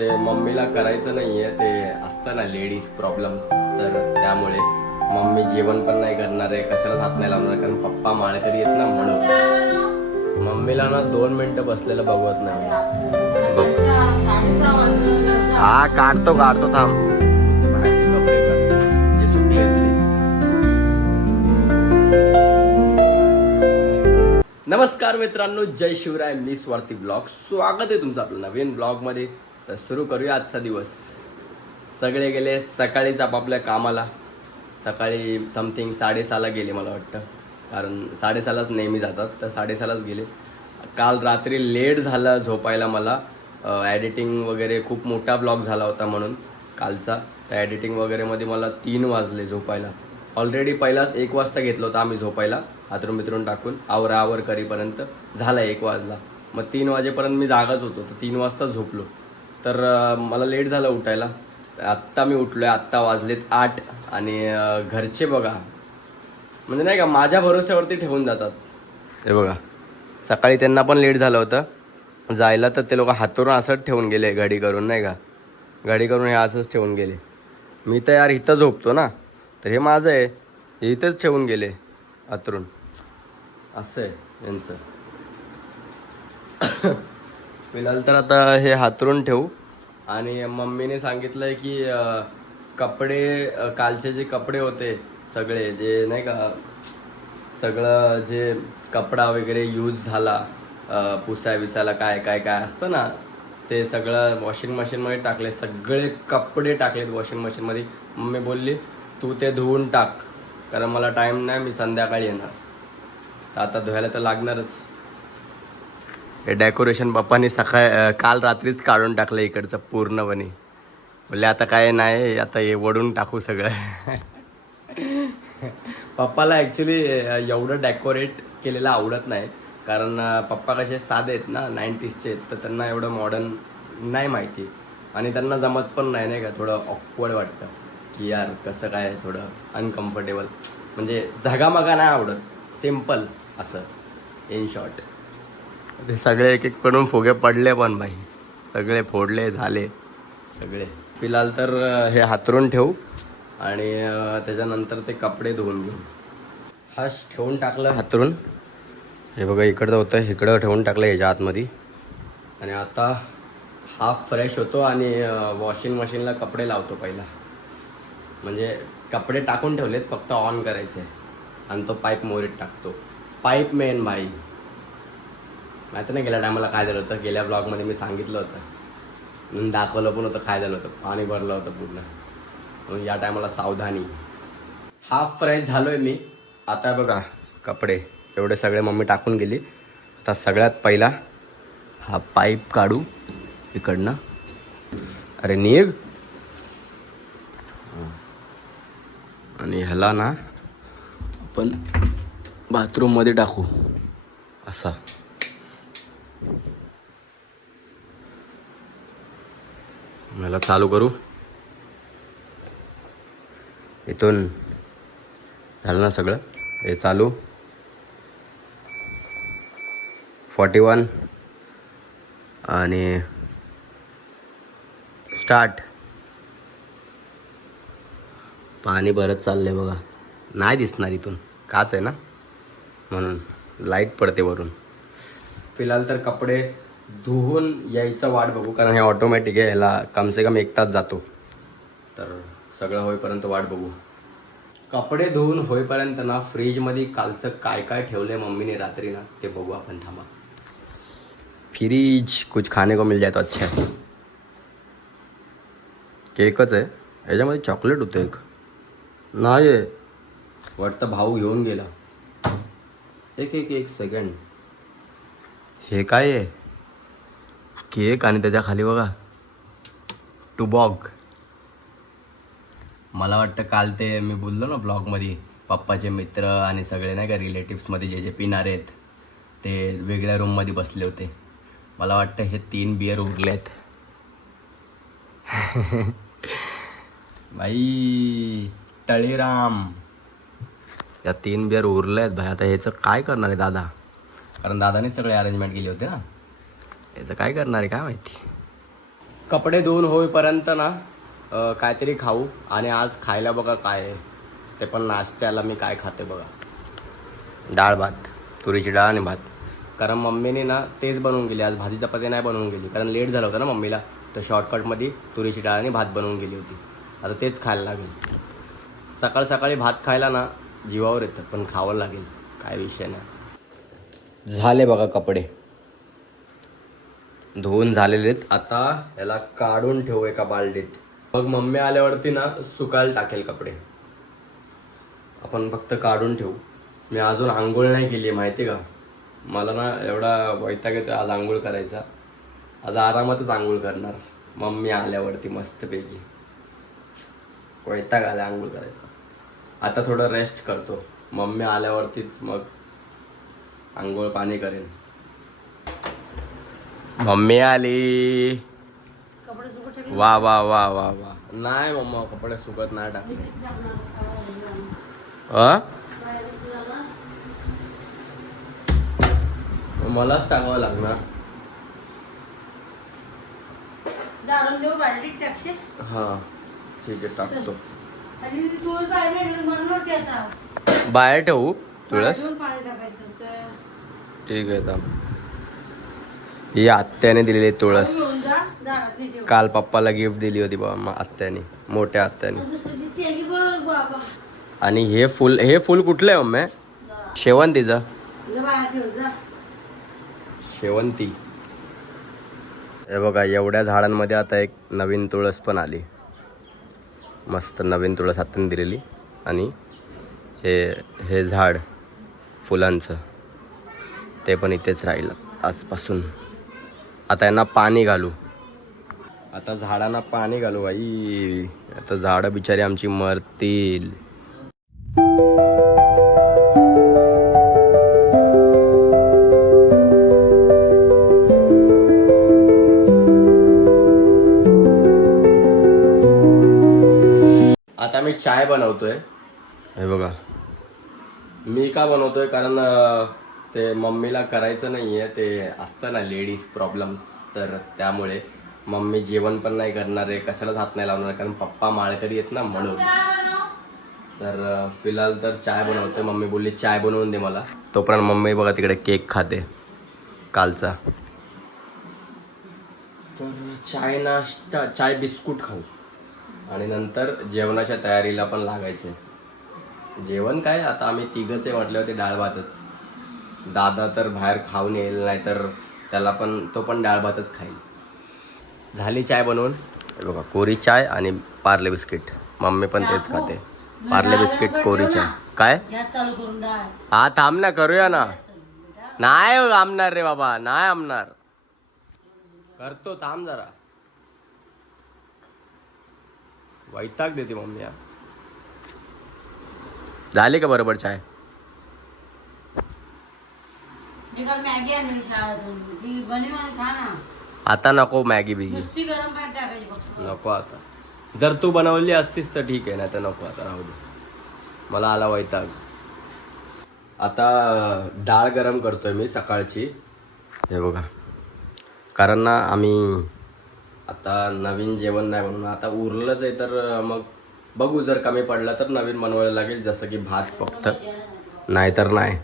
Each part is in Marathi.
ते मम्मीला करायचं नाहीये, ते असतं ना लेडीज प्रॉब्लेम्स, तर त्यामुळे मम्मी जेवण पण नाही करणार आहे, कशाला हात नाही लावणार, कारण पप्पा माळकरी आहेत ना म्हणून. मम्मीला ना 2 मिनिटं बसलेलं बघवत नाही. हा काढतो थांब. बाहेरचे कपडे काढ जे सुकले ते. नमस्कार मित्रांनो, जय शिवराय. मी स्वार्थी ब्लॉग, स्वागत आहे तुमचं आपलं नवीन ब्लॉगमध्ये. तर सुरू करूया आजचा दिवस. सगळे गेले सकाळीच आपापल्या कामाला. सकाळी समथिंग 6:30ला गेले मला वाटतं, कारण 6:30लाच नेहमी जातात, तर 6:30लाच गेले. काल रात्री लेट झालं झोपायला मला. ॲडिटिंग वगैरे खूप मोठा ब्लॉग झाला होता म्हणून कालचा. तर ॲडिटिंग वगैरेमध्ये मला 3 वाजले झोपायला. ऑलरेडी पहिलाच 1 वाजता घेतलं होतं आम्ही झोपायला, हातरून मित्रून टाकून आवर करीपर्यंत झाला 1 वाजला. मग 3 वाजेपर्यंत मी जागाच होतो, तर 3 वाजता झोपलो. तर मला लेट झालं उठायला. आत्ता मी उठलो आहे, आत्ता वाजलेत 8. आणि घरचे बघा, म्हणजे नाही का माझ्या भरोश्यावरती ठेवून जातात. हे बघा, सकाळी त्यांना पण लेट झालं होतं जायला, तर ते लोक हातरून असंच ठेवून गेले, घडी करून नाही का, घडी करून हे असंच ठेवून गेले. मी तर यार इथं झोपतो ना, तर हे माझं आहे, हे इथंच ठेवून गेले हातरून. असं आहे यांचं. फिलहाल तर आता हे हातरून ठेवू. आणि मम्मीने सांगितलं आहे की कपडे, कालचे जे कपडे होते सगळे, जे नाही का सगळं जे कपडा वगैरे यूज झाला, पुसाय विसायला काय काय काय असतं ना, ते सगळं वॉशिंग मशीनमध्ये टाकले. सगळे कपडे टाकलेत वॉशिंग मशीनमध्ये. मम्मी बोलली तू ते धुवून टाक, कारण मला टाईम नाही, मी संध्याकाळी येणार. तर आता धुवायला तर लागणारच. हे डेकोरेशन पप्पानी काल रात्रीच काढून टाकलं इकडचं पूर्णपणे. बोलले आता काय नाही, आता हे वडून टाकू सगळं. पप्पाला ॲक्च्युली एवढं डेकोरेट केलेलं आवडत नाही, कारण पप्पा कसे साधे आहेत ना, 90sचे आहेत, तर त्यांना एवढं मॉडर्न नाही माहिती. आणि त्यांना जमत पण नाही, नाही का, थोडं ऑकवर्ड वाटतं की यार कसं काय, थोडं अनकम्फर्टेबल, म्हणजे धगामगा नाही आवडत, सिम्पल असं इन शॉर्ट. ते सगळे एक एक करून फुगे पडले पण बाई, सगळे फोडले झाले सगळे. फिलहाल तर हे हातरून ठेवू आणि त्याच्यानंतर ते कपडे धुवून घेऊ. हाच ठेवून टाकलं हातरून. हे बघा इकडं होतं, इकडं ठेवून टाकलं ह्याच्या आतमध्ये. आणि आता हाफ फ्रेश होतो आणि वॉशिंग मशीनला कपडे लावतो पहिला. म्हणजे कपडे टाकून ठेवलेत, फक्त ऑन करायचे आणि तो पाईप मोरीत टाकतो. पाईप मेन भाई. माहिती नाही गेल्या टायमाला काय झालं होतं, गेल्या ब्लॉगमध्ये मी सांगितलं होतं, दाखवलं पण होतं काय झालं होतं, पाणी भरलं होतं पूर्ण. म्हणून या टायमाला सावधानी. हाफ फ्रेश झालो आहे मी. आता बघा कपडे एवढे सगळे मम्मी टाकून गेली. आता सगळ्यात पहिला हा पाईप काढू इकडनं. अरे निघ. आणि ह्याला ना आपण बाथरूममध्ये टाकू असा. मला चालू करू. इथून झालं ना सगळं, हे चालू. 41 आणि स्टार्ट. पाणी भरत चाललंय बघा. नाही दिसणार इथून, काच आहे ना म्हणून, लाईट पडते वरून. फिलहाल तर कपडे धुवून यायचं वाट बघू, कारण हे ऑटोमॅटिक आहे, ह्याला कमसे कम 1 तास जातो. तर सगळं होईपर्यंत वाट बघू. कपडे धुवून होईपर्यंत ना फ्रीजमध्ये कालचं काय काय ठेवलं आहे मम्मीने रात्री ना, ते बघू आपण. थांबा. फ्रीज कुछ खाने को मिल जाए तो अच्छा है. केकच आहे, याच्यामध्ये चॉकलेट होतं एक. नाही आहे वाटतं, भाऊ घेऊन गेला. एक सेकंड. हे काय आहे, केक आणि त्याच्या खाली बघा टुबॉग. मला वाटतं काल ते मी बोललो ना ब्लॉगमध्ये, पप्पाचे मित्र आणि सगळे नाही का रिलेटिव्समध्ये जे जे पिणारे आहेत ते वेगळ्या रूममध्ये बसले होते. मला वाटतं हे 3 बियर उरले आहेत. भाई तळीराम, या 3 बियर उरले आहेत भाई. आता ह्याचं काय करणार आहे दादा, कारण दादानेच सगळे अरेंजमेंट केले होते ना. याचं काय करणार आहे काय माहिती. कपडे धुवून होईपर्यंत ना काहीतरी खाऊ. आणि आज खायला बघा काय आहे ते पण नाश्त्याला मी काय खाते बघा. डाळ भात, तुरीची डाळ आणि भात. कारण मम्मीने ना तेच बनवून गेली आज. भाजी चपाती नाही बनवून गेली कारण लेट झालं होतं ना मम्मीला. तर शॉर्टकटमध्ये तुरीची डाळ आणि भात बनवून गेली होती. आता तेच खायला लागेल. सकाळ सकाळी भात खायला ना जीवावर येतं पण खावं लागेल, काय विषय नाही. झाले बघा कपडे धुवून झालेले आहेत. आता याला काढून ठेवू एका बालडीत. मग मम्मी आल्यावरती ना सुकायला टाकेल कपडे. आपण फक्त काढून ठेवू. मी अजून आंघोळ नाही केली आहे माहिती का. मला ना एवढा वैताग येतो आज आंघोळ करायचा. आज आरामातच आंघोळ करणार मम्मी आल्यावरती मस्तपैकी. वैताग आला आंघोळ करायचा. आता थोडं रेस्ट करतो. मम्मी आल्यावरतीच मग आंघोळ पाणी करेन. मम्मी आली. वा वा वा वा वा. नाही मम्मा कपडे सुकत नाही टाकले. मलाच टाकावं लागणार. जाळून देऊ बाटलीत टाकशे. हा ठीक आहे टाकतो. आणि तुळस बाहेर बनवते आता. बाहेर ठेवू तुळस. पाणी टाकायचं होतं. ठीक आहे थांब. ही आत्याने दिलेली तुळस. घेऊन जा झाडातली ठेव. काल पप्पाला गिफ्ट दिली होती बाबा आत्याने, मोठ्या आत्याने. दुसरीची तेली बघ बाबा. आणि हे फुल कुठलं आहे मम्मी? शेवंतीचं. जा बाहेर ठेव जा. शेवंती. हे बघा एवढ्या झाडांमध्ये आता एक नवीन तुळस पण आली. मस्त नवीन तुळस हाताने दिलेली. आणि हे झाड फुलांचं ते पण इथेच राहिलं आजपासून. आता यांना पाणी घालू. आता झाडांना पाणी घालू बाई. आता झाडं बिचारी आमची मरतील. आता मी चाय बनवतोय. हे बघा मी का बनवतोय कारण ते मम्मीला करायचं नाहीये. ते असतं ना लेडीज प्रॉब्लेम्स. तर त्यामुळे मम्मी जेवण पण नाही करणार आहे. कशालाच हात नाही लावणार कारण पप्पा माळकरी आहेत ना म्हणून. तर फिलहाल तर चाय बनवतोय. मम्मी बोलली चाय बनवून दे मला. तोपर्यंत मम्मी बघा तिकडे केक खाते कालचा. तर चाय नाश्ता चाय बिस्कुट खाऊ. आणि नंतर जेवणाच्या तयारीला पण लागायचं. जेवण काय आता आम्ही तिघंच आहे म्हटल्यावरती डाळ भातच. दादा तर बाहेर खाऊन येईल नाही तर तो पण डाळ भातच खाईल. झाली चाय बनवून. बघा कोरी चाय आणि पार्ले बिस्किट. मम्मी पण तेच खाते. पार्ले बिस्किट कोरी चाय. काय चालू करून डाळ. हा थांब ना करूया ना. नाही आमणार रे बाबा नाही आमणार. करतो थांब जरा. वैताग देते मम्मी. झाली का बरोबर चाय? मी काल मॅगी आणली शाळेतून. ती बनव आणि खा ना. आता नको मॅगी बिगी. नुसती गरम पाणी टाकायची फक्त. नको आता. जर तू बनवली असतीस तर ठीक आहे नाही तर नको आता राहू दे. मला आला वैताग. आता डाळ गरम करतोय मी सकाळची. हे बघा कारण ना आम्ही आता नवीन जेवण नाही बनवून. आता उरलंच आहे तर मग बघू. जर कमी पडलं तर नवीन बनवायला लागेल. जसं की भात फक्त. नाही तर नाही.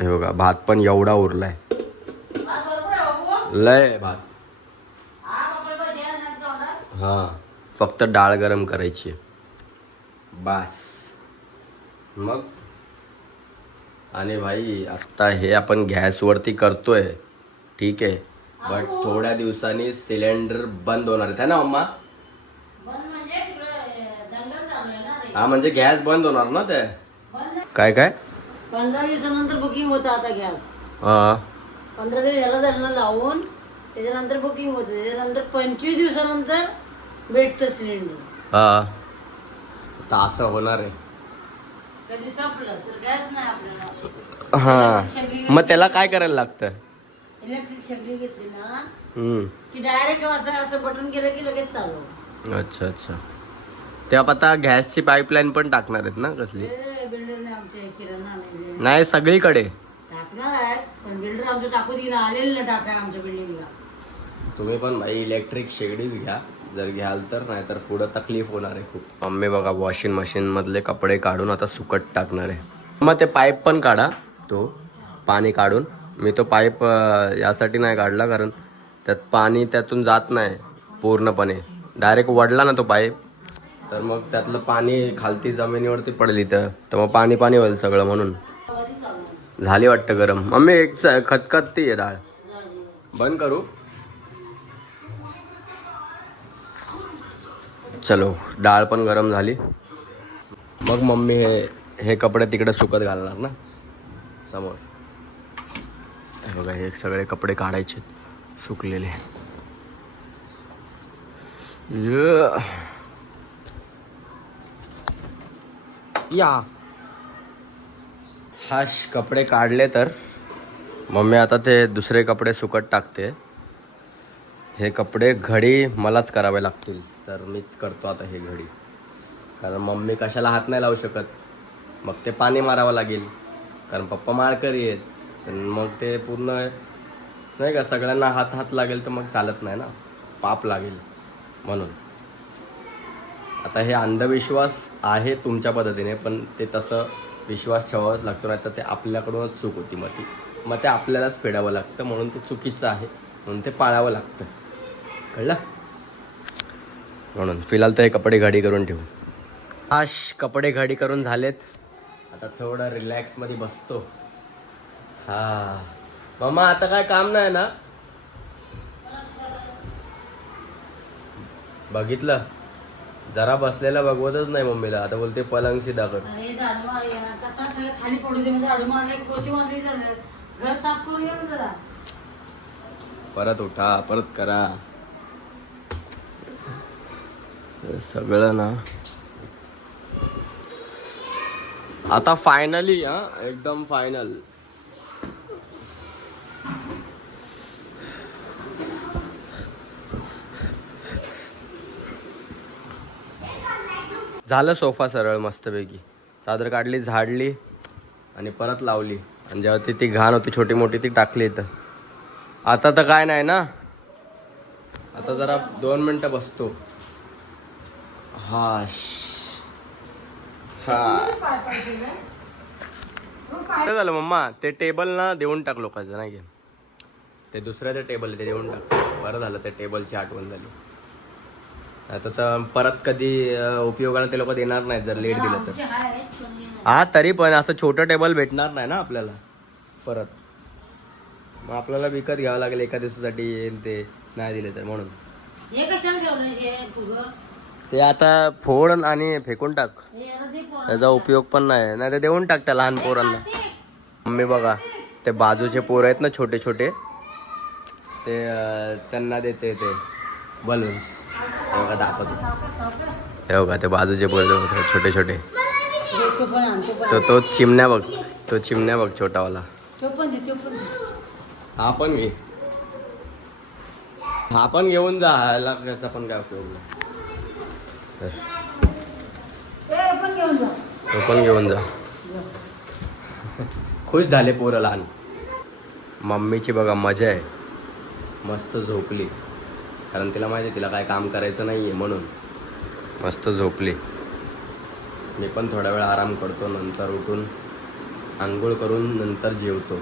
हे बघा भात पण एवढा उरलाय. लय भात. हां फक्त डाळ गरम करायची बास. मग आणि भाई आत्ता हे आपण गॅसवरती करतोय ठीक आहे. बट थोड्या दिवसांनी सिलेंडर बंद होणार आहे ना मम्मा? हा म्हणजे गॅस बंद होणार ना ते. काय काय 15 दिवसानंतर बुकिंग होतं आता गॅस. हा 15 दिवस याला धरणं लावून त्याच्यानंतर बुकिंग होतं. त्याच्यानंतर 25 दिवसानंतर भेटतं सिलेंडर. हा तर असं होणार आहे. कधी संपलं तर गॅस नाही आपल्याला. हा मग त्याला काय करायला लागतं? इलेक्ट्रिक शेगडी घेतली ना हम्म. की डायरेक्ट असं बटन केलं की लगेच चालू. अच्छा अच्छा. तेव्हा आता गॅसची पाईपलाईन पण टाकणार आहेत ना कसली? बिल्डरने आमच्या किराणा नाही सगळीकडे टाकणार आहेत पण बिल्डर आमचं टाकू देईना. आलेलं ना टाकाय आमच्या बिल्डिंगला. तुम्ही पण भाई इलेक्ट्रिक शेगडीच घ्या जर घ्याल तर, नाही तर पुढं तकलीफ होणार आहे खूप. मम्मी बघा वॉशिंग मशीन मधले कपडे काढून आता सुकट टाकणार आहे. मग ते पाईप पण काढा, तो पाणी काढून. मी तो पाईप यासाठी नाही काढला कारण त्यात पाणी त्यातून जात नाही पूर्णपणे. डायरेक्ट वडला ना तो पाईप तर मग त्यातलं पाणी खालती जमिनीवरती पडेल इथं, तर मग पाणी पाणी होईल सगळं. म्हणून झाली वाटतं गरम. मम्मी एक खतखतती आहे डाळ, बंद करू. चलो डाळ पण गरम झाली. मग मम्मी हे कपडे तिकडे सुकत घालणार ना समोर. हे बघा हे सगळे कपडे काढायचे सुकलेले. या हाश कपडे काढले तर मम्मी आता ते दुसरे कपडे सुकत टाकते. हे कपडे घडी मलाच करावे लागतील, तर मीच करतो आता हे घडी. कारण मम्मी कशाला हात नाही लावू शकत, मग ते पाणी मारावं लागेल. कारण पप्पा माळकरी आहेत, तर मग ते पूर्ण नाही का सगळ्यांना हात हात लागेल तर मग चालत नाही ना, पाप लागेल. म्हणून आता हे अंधविश्वास आहे तुमच्या पद्धतीने, पण ते तसं विश्वास ठेवावाच लागतो, नाही तर ते आपल्याकडूनच चूक होती. मग ते आपल्यालाच फेडावं लागतं, म्हणून ते चुकीचं आहे, म्हणून ते पाळावं लागतं. कळलं? म्हणून फिलहाल तर हे कपडे घडी करून ठेवू. आश कपडे घडी करून झालेत. आता थोडं रिलॅक्समध्ये बसतो. हा मम्मा आता काय काम नाही ना? बघितलं जरा बसलेला बघवतच नाही मम्मीला. आता बोलते पलंग सीधा कर. अरे झाडू मार या, कसा सगळं खाली पडू दे. झाडू मारले, पोची मारली, झालं घर साफ करून घ्या ना जरा. परत उठा, परत करा सगळं ना. आता फायनली एकदम फायनल. झालं सोफा सरळ मस्तपैकी. चादर काढली, झाडली आणि परत लावली. आणि जेव्हा ती घाण होती छोटी मोठी ती टाकली इथं. आता तर काय नाही ना, आता जरा 2 मिनटं बसतो. हा काय झालं मम्मा? ते टेबल ना देऊन टाक लोकांचं, नाही घे ते दुसऱ्याचं टेबल आहे ते देऊन टाक. बरं झालं त्या टेबलची आठवण झाली. आता तर परत कधी उपयोगाला ते लोक देणार नाहीत जर लेट दिलं तर. हा तरी पण असं छोटं टेबल भेटणार नाही ना आपल्याला परत. मग आपल्याला विकत घ्यावं लागेल एका दिवसासाठी येईल ते नाही दिले तर. म्हणून हे कशाला ठेवलं? ते आता फोड आणि फेकून टाक, त्याचा उपयोग पण नाही तर देऊन टाक त्या लहान पोरांना. मम्मी बघा ते बाजूचे पोर आहेत ना छोटे छोटे, ते त्यांना देते ते बलून्स. हे बघा दाखवतो, हे बघा ते बाजूचे पोर छोटे छोटे. तो चिमण्या बघ, तो चिमण्या बघ छोटावाला. हा पण घे, हा पण घेऊन जा. ह्याला त्याचा पण काय उपयोग नाही. तो पण घेऊन जा. खुश झाले पोरं लहान. मम्मीची बघा मजा आहे, मस्त झोपली. कारण तिला माहिती आहे तिला काय काम करायचं नाही आहे, म्हणून मस्त झोपली. मी पण थोडा वेळ आराम करतो, नंतर उठून आंघोळ करून नंतर जेवतो.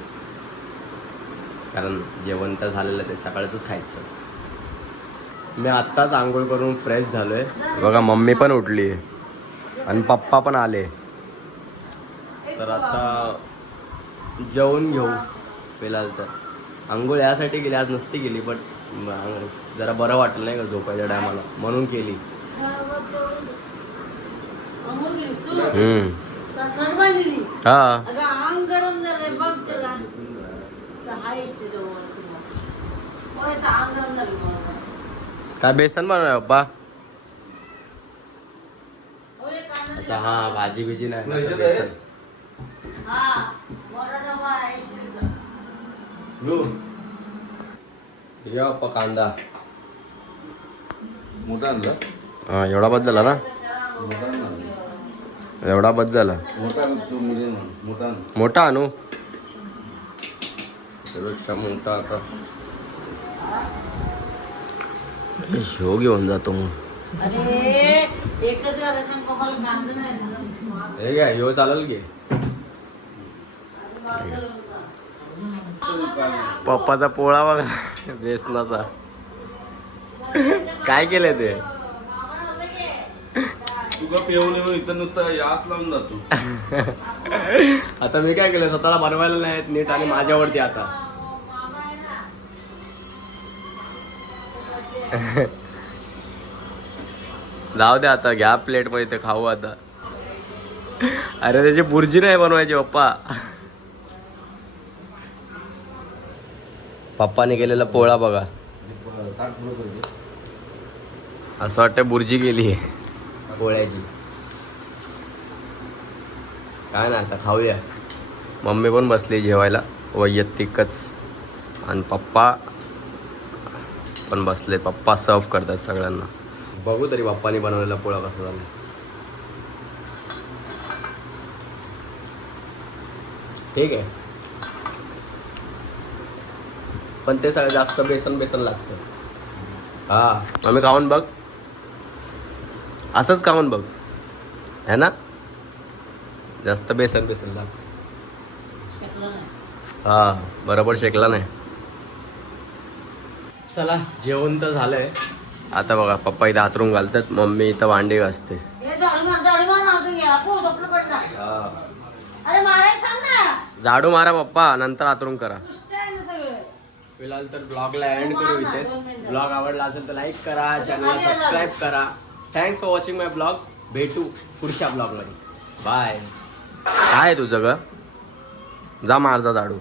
कारण जेवण तर झालेलं ते सकाळचंच खायचं. मी आत्ताच आंघोळ करून फ्रेश झालोय. बघा मम्मी पण उठली आणि पप्पा पण आले. तर आता जेवून घेऊ. फिलहाल तर आंघोळ यासाठी केली, आज नसती केली, बट जरा बरं वाटलं नाही का झोपायच्या टायमाला, म्हणून केली. हा काय बेसन बनवलं पप्पा? अच्छा हा भाजी बिजी नाही ना, बेसन. या पप्पा कांदा मोठा आणला. हा एवढा बस झाला ना, एवढा बस झाला. मोठा आणू त्यापेक्षा मोठा. आता ह्यो घेऊन जातो मग. अरे एकच करायचं पप्पाला बांधलं नाही. हे काय ह्यो चालेल की. पप्पाचा पोळा बघा बेसनाचा. काय केलंय ते? तुला पिऊन येऊन इथं नुसतं याच लावून जातो. आता मी काय केलं स्वतःला बनवायला नाही नीट आणि माझ्यावरती आता. जाऊ दे आता घ्या प्लेट मध्ये ते खाऊ आता. अरे त्याची बुर्जी नाही बनवायची पप्पा. पप्पाने केलेला पोळा बघा. असं वाटतं बुर्जी केली आहे पोळ्याची. काय ना आता खाऊया. मम्मी पण बसली जेवायला वैयक्तिकच आणि पप्पा पण बसले. पप्पा सर्व करतात सगळ्यांना. बघू तरी पप्पानी बनवलेला पोळा कसा झाला. ठीक आहे पण ते सगळं जास्त बेसन लागतं. हा मम्मी खाऊन बघ. असंच खाऊन बघ है ना. जास्त बेसन लागतं. हा बरोबर शेकला नाही. चला जेवण तर झालंय. आता बघा पप्पा इथं हातरून घालतात. मम्मी इथं भांडी घासते. अरे मारायला सांग ना. झाडू मारा पप्पा नंतर हातरून करा. पुष्ट आहे ना सगळं. फिलहाल तर ब्लॉगला एंड करू इथेच. ब्लॉग आवडला असेल तर लाईक करा, चॅनलला सबस्क्राईब करा. Thanks for watching my blog. भेटू पुढच्या ब्लॉगमध्ये. बाय. काय तुझं ग? जा मार जा झाडू.